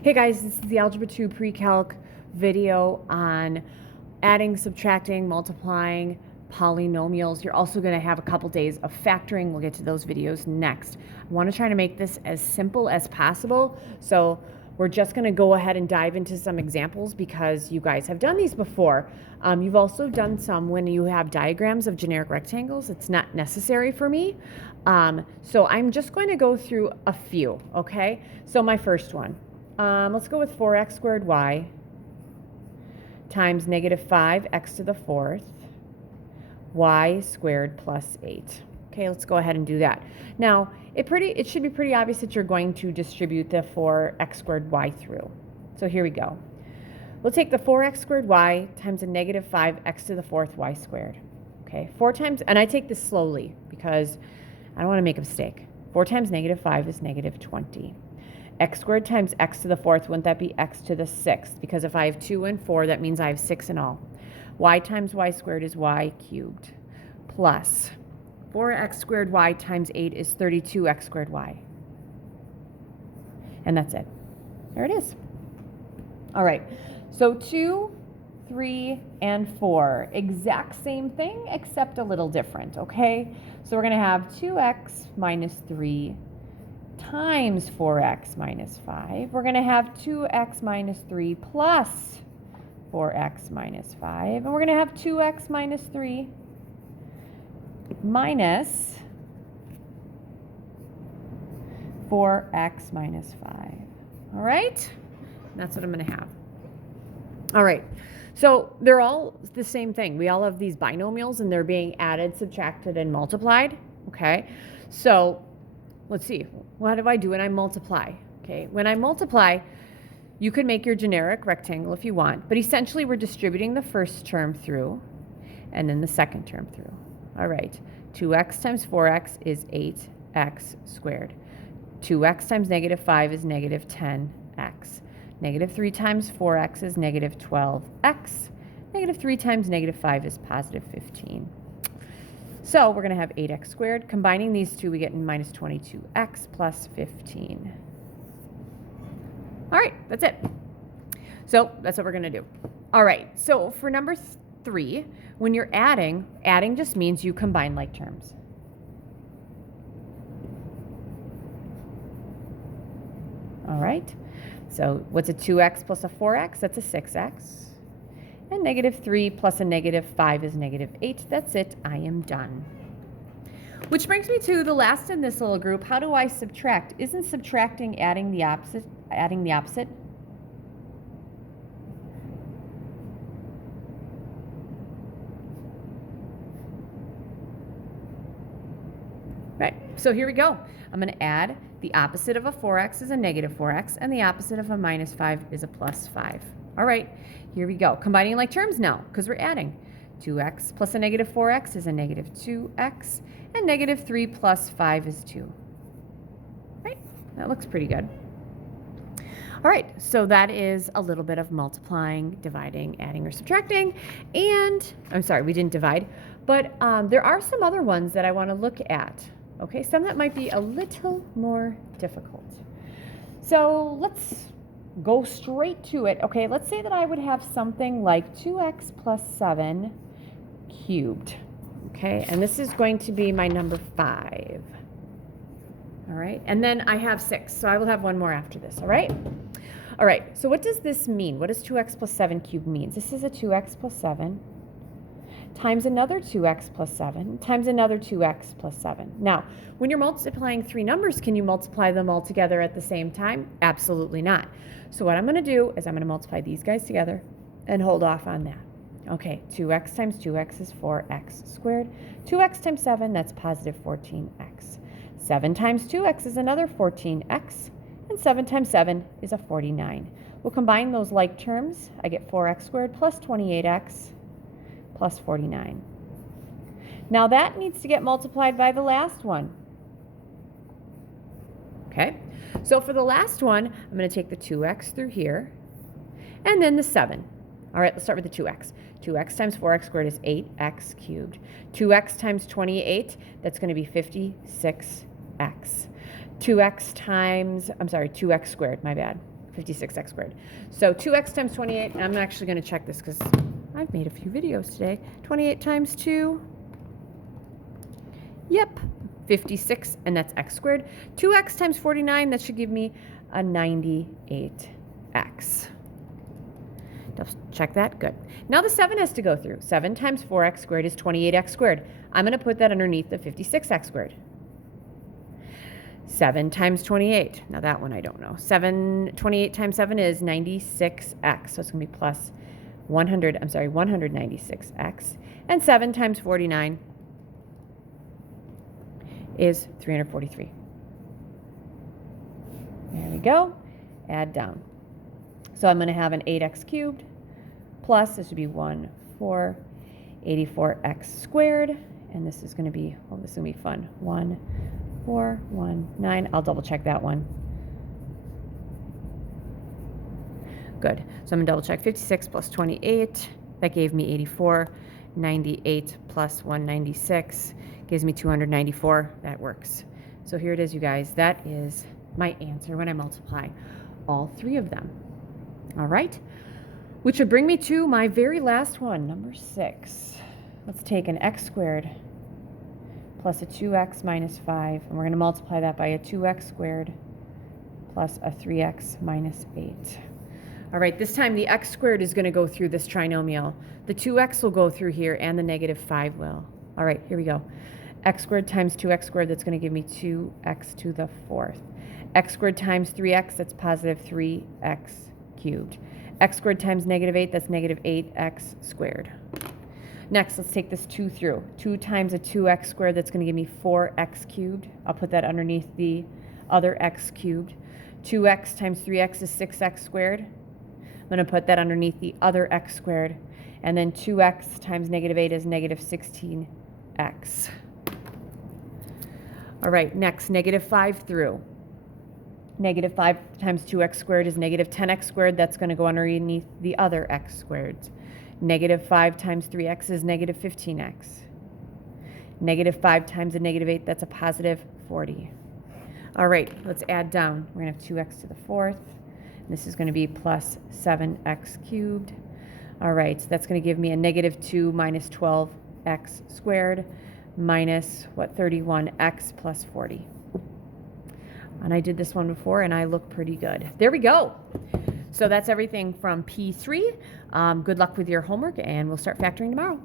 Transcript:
Hey guys, this is the Algebra 2 Pre-Calc video on adding, subtracting, multiplying polynomials. You're also going to have a couple days of factoring. We'll get to those videos next. I want to try to make this as simple as possible. So we're just going to go ahead and dive into some examples because you guys have done these before. You've also done some when you have diagrams of generic rectangles. It's not necessary for me. So I'm just going to go through a few, okay? So my first one. Let's go with 4x squared y times negative 5x to the fourth y squared plus 8. Okay, let's go ahead and do that. Now, it should be pretty obvious that you're going to distribute the 4x squared y through. So here we go. We'll take the 4x squared y times a negative 5x to the fourth y squared. Okay, 4 times, and I take this slowly because I don't want to make a mistake. 4 times negative 5 is negative 20. X squared times x to the fourth, wouldn't that be x to the sixth? Because if I have 2 and 4, that means I have 6 in all. Y times y squared is y cubed. Plus 4x squared y times 8 is 32x squared y. And that's it. There it is. All right. So 2, 3, and 4. Exact same thing, except a little different, okay? So we're going to have 2x minus 3 times 4x minus 5. We're going to have 2x minus 3 plus 4x minus 5. And we're going to have 2x minus 3 minus 4x minus 5. All right? That's what I'm going to have. All right. So they're all the same thing. We all have these binomials, and they're being added, subtracted, and multiplied. Okay? So let's see, what do I do when I multiply? Okay, when I multiply, you could make your generic rectangle if you want, but essentially we're distributing the first term through and then the second term through. All right, 2x times 4x is 8x squared. 2x times negative 5 is negative 10x. Negative 3 times 4x is negative 12x. Negative 3 times negative 5 is positive 15. So we're going to have 8x squared. Combining these two, we get minus 22x plus 15. All right, that's it. So that's what we're going to do. All right, so for number 3, when you're adding just means you combine like terms. All right, so what's a 2x plus a 4x? That's a 6x. And negative 3 plus a negative 5 is negative 8. That's it. I am done. Which brings me to the last in this little group. How do I subtract? Isn't subtracting adding the opposite? Right. So here we go. I'm going to add the opposite of a 4x is a negative 4x, and the opposite of a minus 5 is a plus 5. All right, here we go. Combining like terms now, because we're adding. 2x plus a negative 4x is a negative 2x, and negative 3 plus 5 is 2. Right, that looks pretty good. All right, so that is a little bit of multiplying, dividing, adding, or subtracting. And, I'm sorry, we didn't divide, but there are some other ones that I want to look at. Okay, some that might be a little more difficult. So let's go straight to it. Okay, let's say that I would have something like 2x plus 7 cubed. Okay, and this is going to be my number 5. All right, and then I have 6, so I will have one more after this, all right? All right, so what does this mean? What does 2x plus 7 cubed mean? This is a 2x plus 7 times another 2x plus 7 times another 2x plus 7. Now, when you're multiplying 3 numbers, can you multiply them all together at the same time? Absolutely not. So what I'm going to do is I'm going to multiply these guys together and hold off on that. Okay, 2x times 2x is 4x squared. 2x times 7, that's positive 14x. 7 times 2x is another 14x. And 7 times 7 is a 49. We'll combine those like terms. I get 4x squared plus 28x plus 49. Now that needs to get multiplied by the last one. Okay, so for the last one, I'm going to take the 2x through here, and then the 7. All right, let's start with the 2x. 2x times 4x squared is 8x cubed. 2x times 28, that's going to be 56x. 2x squared, my bad. 56x squared. So 2x times 28, I'm actually going to check this because I've made a few videos today. 28 times 2, yep, 56, and that's x squared. 2x times 49, that should give me a 98x. Check that, good. Now the 7 has to go through. 7 times 4x squared is 28x squared. I'm going to put that underneath the 56x squared. 7 times 28, now that one I don't know. 28 times 7 is 96x, so it's going to be plus 196x. And 7 times 49 is 343. There we go, add down. So I'm going to have an 8x cubed plus, this would be 84x squared, and this is going to be, oh, this is going to be fun, 1419. I'll double check that one. Good. So I'm going to double check 56 plus 28. That gave me 84. 98 plus 196 gives me 294. That works. So here it is, you guys. That is my answer when I multiply all three of them. All right. Which would bring me to my very last one, number 6. Let's take an x squared plus a 2x minus 5, and we're going to multiply that by a 2x squared plus a 3x minus 8. All right, this time the x squared is going to go through this trinomial. The 2x will go through here, and the negative 5 will. All right, here we go. X squared times 2x squared, that's going to give me 2x to the 4th. X squared times 3x, that's positive 3x cubed. X squared times negative 8, that's negative 8x squared. Next, let's take this 2 through. 2 times a 2x squared, that's going to give me 4x cubed. I'll put that underneath the other x cubed. 2x times 3x is 6x squared. I'm going to put that underneath the other x squared. And then 2x times negative 8 is negative 16x. All right, next, negative 5 through. Negative 5 times 2x squared is negative 10x squared. That's going to go underneath the other x squared. Negative 5 times 3x is negative 15x. Negative 5 times a negative 8, that's a positive 40. All right, let's add down. We're going to have 2x to the 4th. This is going to be plus 7x cubed. All right, so that's going to give me a negative 2 minus 12x squared minus, 31x plus 40. And I did this one before, and I look pretty good. There we go. So that's everything from P3. Good luck with your homework, and we'll start factoring tomorrow.